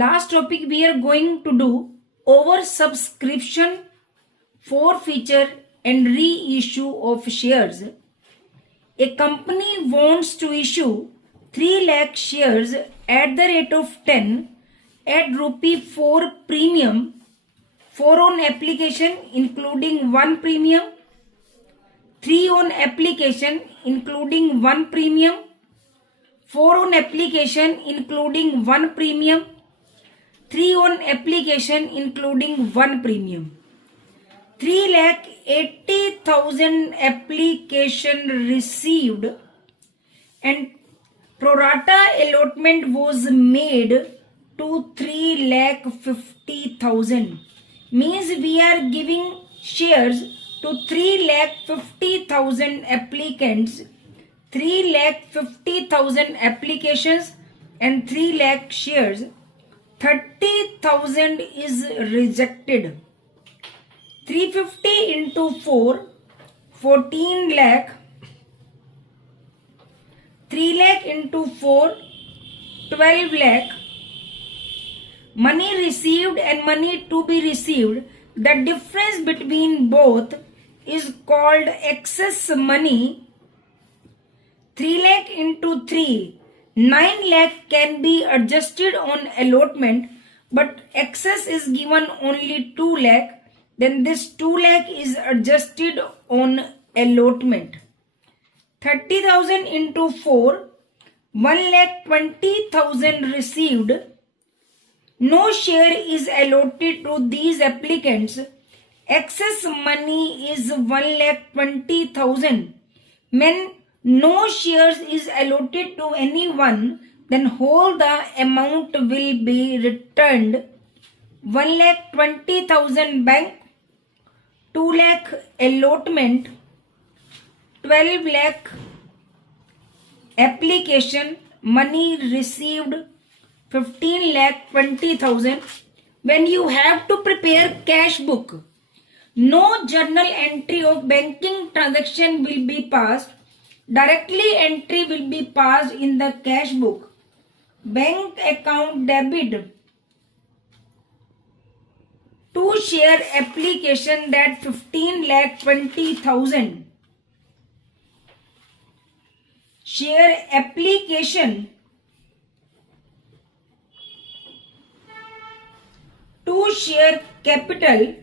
Last topic we are going to do oversubscription, forfeiture and reissue of shares. A company wants to issue 3 lakh shares at the rate of 10 at rupee 4 premium, 4 on application including 1 premium, 3 on application including 1 premium, 4 on application including 1 premium, 3 on application including 1 premium. 3,80,000 application received and prorata allotment was made to 3,50,000. Means we are giving shares to 3,50,000 applicants, 3,50,000 applications and 3 lakh shares. 30,000 is rejected. 350 into 4, 14 lakh. 3 lakh into 4, 12 lakh. Money received and money to be received, the difference between both is called excess money. 3 lakh into 3, 9 lakh can be adjusted on allotment, but excess is given only 2 lakh. Then this 2 lakh is adjusted on allotment. 30,000 into 4, 1,20,000 received. No share is allotted to these applicants. Excess money is 1,20,000. When no shares is allotted to anyone, then whole the amount will be returned. 1,20,000 bank, 2 lakh allotment, 12 lakh application, money received 15,20,000. When you have to prepare cash book, no journal entry of banking transaction will be passed. Directly entry will be passed in the cash book. Bank account debit to share application, that 15,20,000. Share application to share capital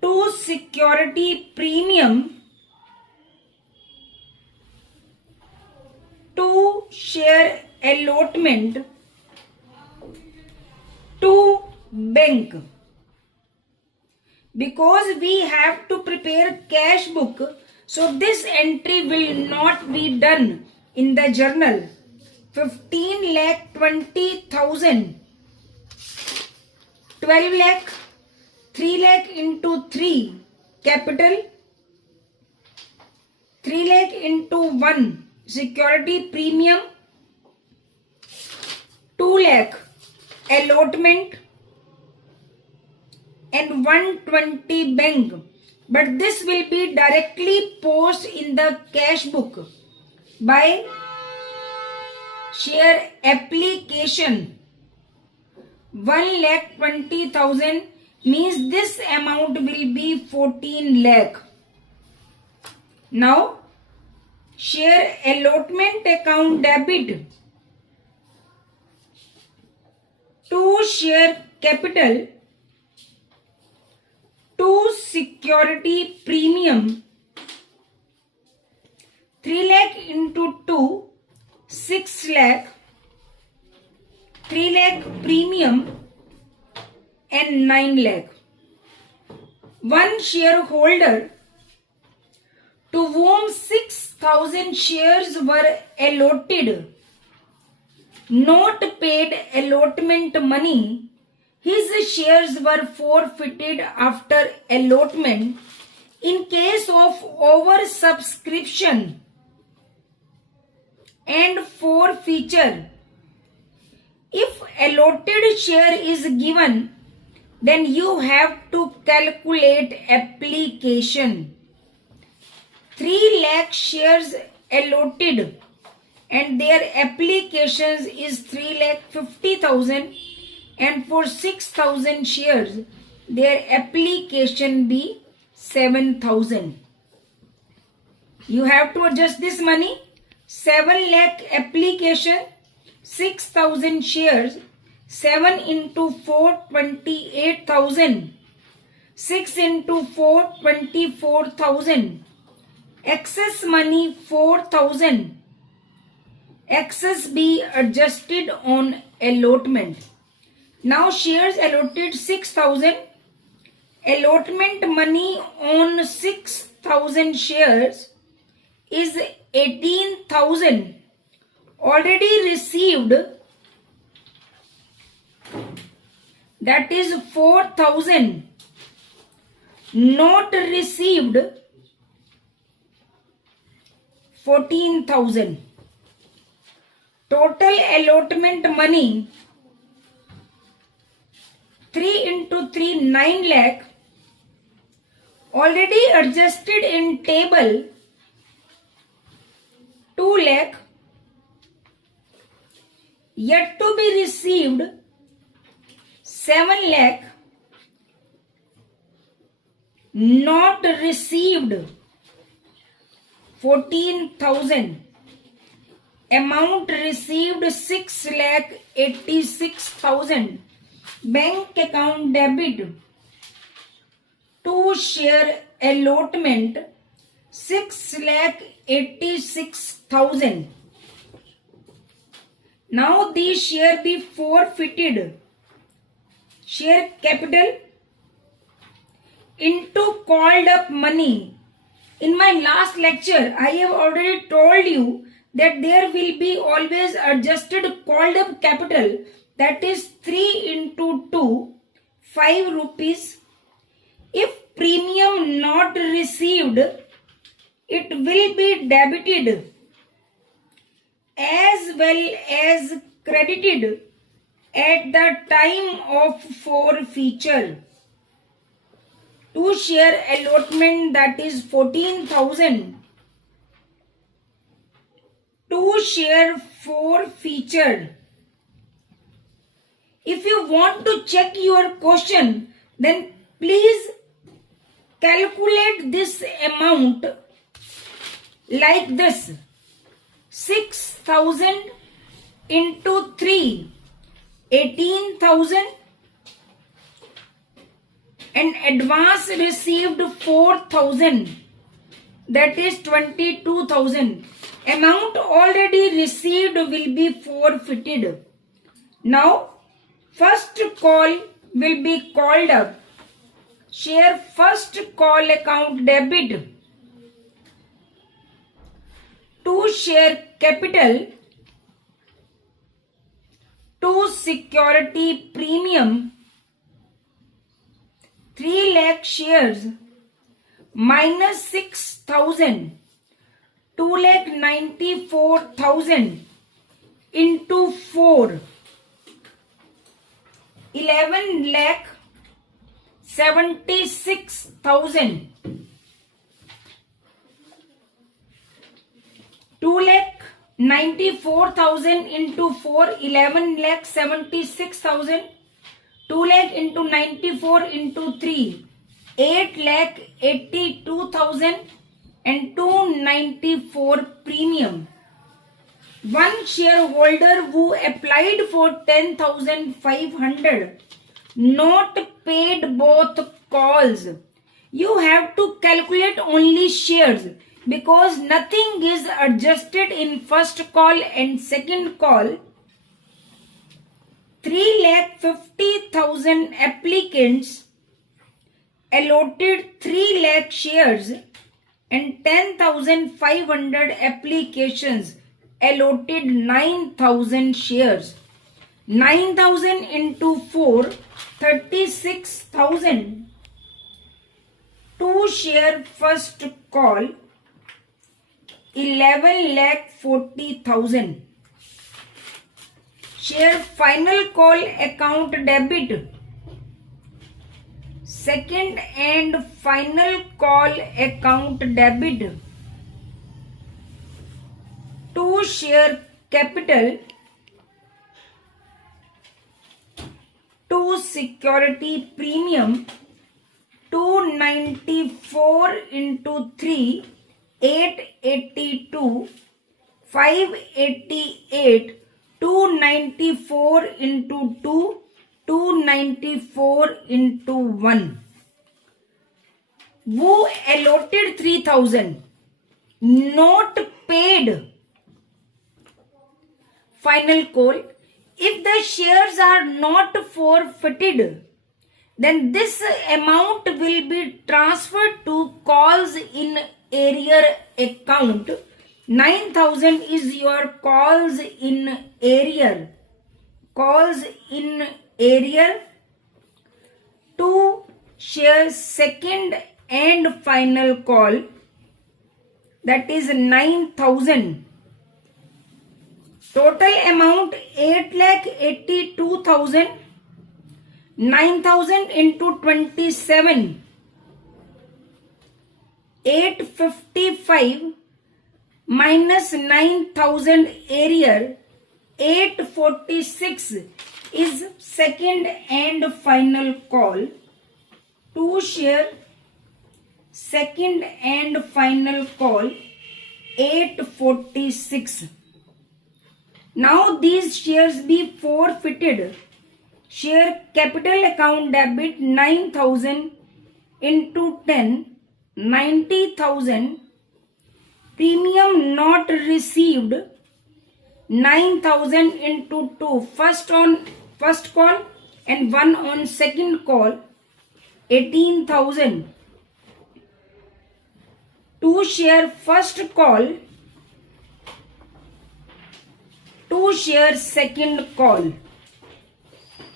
to security premium to share allotment to bank. Because we have to prepare cash book, so this entry will not be done in the journal. 15,20,000, 12 lakh, 3 lakh into 3 capital, 3 lakh into 1 security premium, 2 lakh allotment and 120 bank. But this will be directly posted in the cash book by share application. 1,20,000 means this amount will be 14 lakh. Now share allotment account debit to share capital to security premium, 3 lakh into 2, 6 lakh, 3 lakh premium and 9 lakh. One shareholder to whom 6,000 shares were allotted not paid allotment money. His shares were forfeited after allotment in case of oversubscription and forfeiture. If allotted share is given, then you have to calculate application. 3 lakh shares allotted and their applications is 3,50,000, and for 6,000 shares their application be 7,000. You have to adjust this money. 7 lakh application, 6,000 shares, 7 into 4, 28,000. 6 into 4, 24,000. Excess money 4,000. Excess be adjusted on allotment. Now shares allotted 6,000. Allotment money on 6,000 shares is 18,000. Already received, that is 4,000. Not received, 14,000. Total allotment money 3 into 3, 9 lakh. Already adjusted in table 2 lakh. Yet to be received 7 lakh. Not received 14,000. Amount received 6,86,000. Bank account debit. 2 share allotment 6,86,000. Now these share be forfeited. Share capital into called up money. In my last lecture, I have already told you that there will be always adjusted called up capital, that is 3 into 2, 5 rupees. If premium not received, it will be debited as well as credited at the time of forfeiture. 2 share allotment, that is 14,000. 2 share forfeiture. If you want to check your question, then please calculate this amount like this. 6,000 into 3, 18,000, and advance received 4,000, that is 22,000. Amount already received will be forfeited. Now first call will be called up. Share first call account debit. 2 share capital, 2 security premium, 3 lakh shares minus 6,000, 2,94,000 into 4, 11,76,000. 2,94,000 into 4, 11,76,000. 2 lakh into 94 into 3, 8,82,000 and 294 premium. One shareholder who applied for 10,500 not paid both calls. You have to calculate only shares because nothing is adjusted in first call and second call. 3,50,000 applicants allotted 3 lakh shares and 10,500 applications allotted 9,000 shares. 9,000 into 4, 36,000. 2 share first call, 11,40,000. Share final call account debit. Second and final call account debit. 2 share capital, 2 security premium, 294 into 3, 882, 588, 294 into 2, 294 into 1. Who allotted 3000? Not paid. Final call. If the shares are not forfeited, then this amount will be transferred to calls in arrear account. 9000 is your calls in arrear. Calls in arrear. 2 shares second and final call, that is 9000. Total amount 8,82,000. 9000 into 27, 855 minus 9000 arrear, 846 is second and final call. 2 share second and final call, 846. Now these shares be forfeited. Share capital account debit 9000 into 10, 90,000. Premium not received 9,000 into 2. First on first call and 1 on second call, 18,000. 2 share first call, 2 share second call.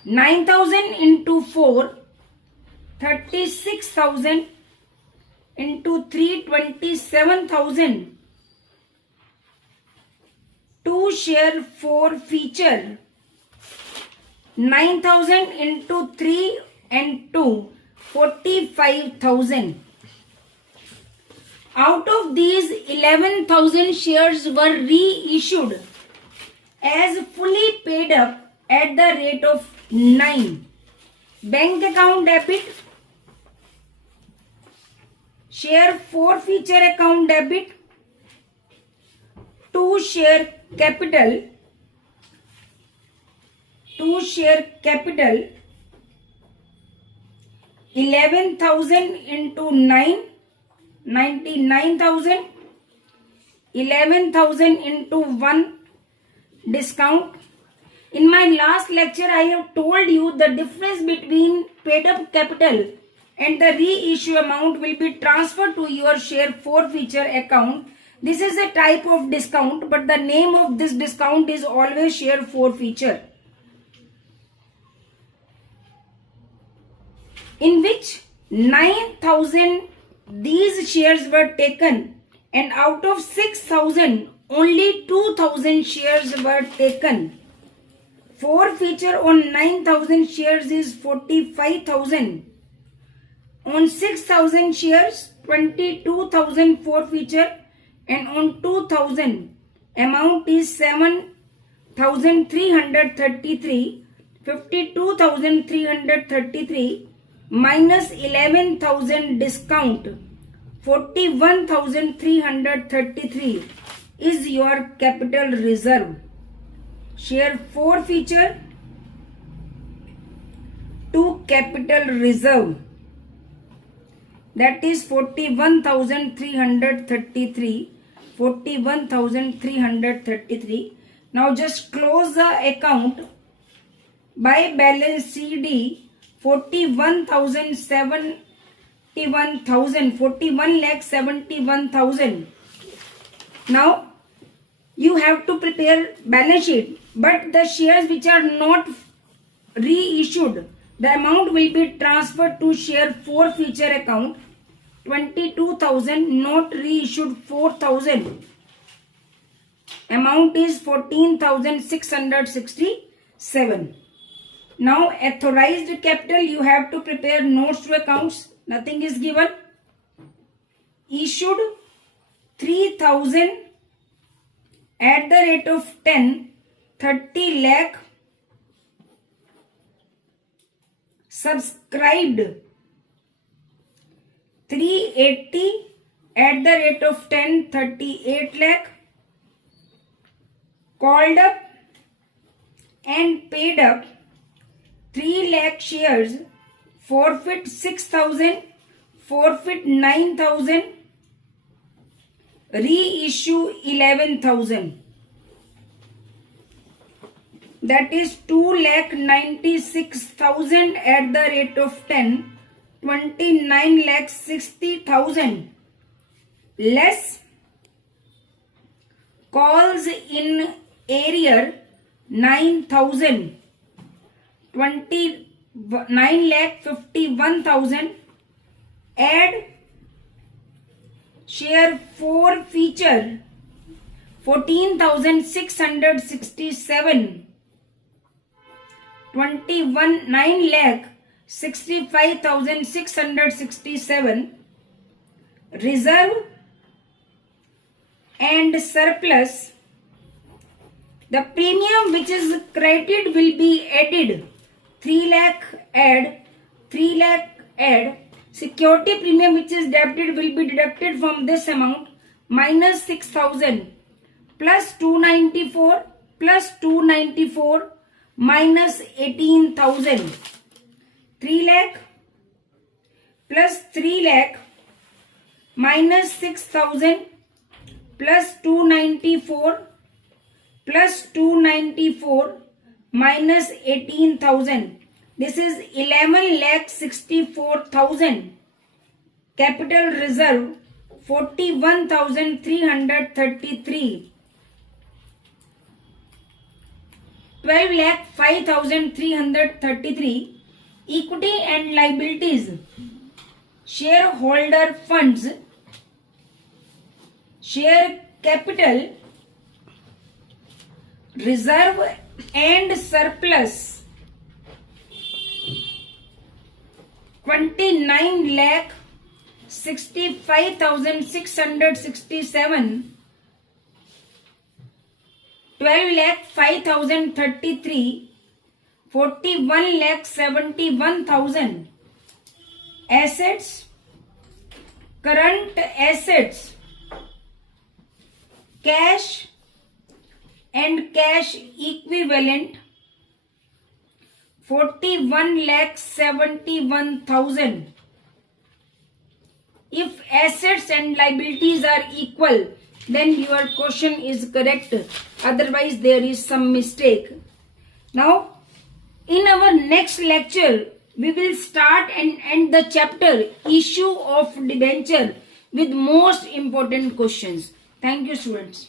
9,000 into 4, 36,000 into 3, 27,000. 2 share 4 feature. 9,000 into 3 and 2, 45,000. Out of these, 11,000 shares were reissued as fully paid up at the rate of 9. Bank account debit, share forfeiture account debit, 2 share capital, 2 share capital, 11,000 into 9, 99,000, 11,000 into 1 discount. In my last lecture, I have told you the difference between paid up capital and the reissue amount will be transferred to your share forfeiture account. This is a type of discount, but the name of this discount is always share forfeiture, in which 9,000 these shares were taken, and out of 6,000 only 2,000 shares were taken. Forfeiture on 9,000 shares is 45,000. On 6,000 shares, 22,000 forfeiture, and on 2,000 amount is 7,333. 52,333 minus 11,000 discount, 41,333 is your capital reserve. Share forfeiture to capital reserve, that is 41,333. 41,333. Now just close the account by balance CD. 41,71,000. Now you have to prepare balance sheet, but the shares which are not reissued, the amount will be transferred to share forfeiture account. 22,000 not reissued, 4,000. Amount is 14,667. Now authorized capital, you have to prepare notes to accounts. Nothing is given. Issued 3,000 at the rate of 10, 30 lakh subscribed, 380 at the rate of 10, 38 lakh called up and paid up 3 lakh shares, forfeit 6,000, forfeit 9,000, reissue 11,000. That is 2,96,000 at the rate of 10, 29,60,000 less calls in arrear 9,000, 29,51,000 add share forfeiture 14,667, 9,65,667 reserve and surplus. The premium which is credited will be added. 3 lakh add, 3 lakh add. Security premium which is debited will be deducted from this amount minus 6,000 plus 294 plus 294 minus 18,000. 3 lakh plus 3 lakh minus 6,000 plus 294 plus 294 minus 18,000. This is 11,64,000. Capital reserve 41,333. 12,05,333. Equity and liabilities. Shareholder funds. Share capital. Reserve and surplus 29,65,667, 12,05,033, 41,71,000. Assets, current assets, cash and cash equivalent 41,71,000. If assets and liabilities are equal, then your question is correct. Otherwise, there is some mistake. Now, in our next lecture, we will start and end the chapter issue of debenture with most important questions. Thank you, students.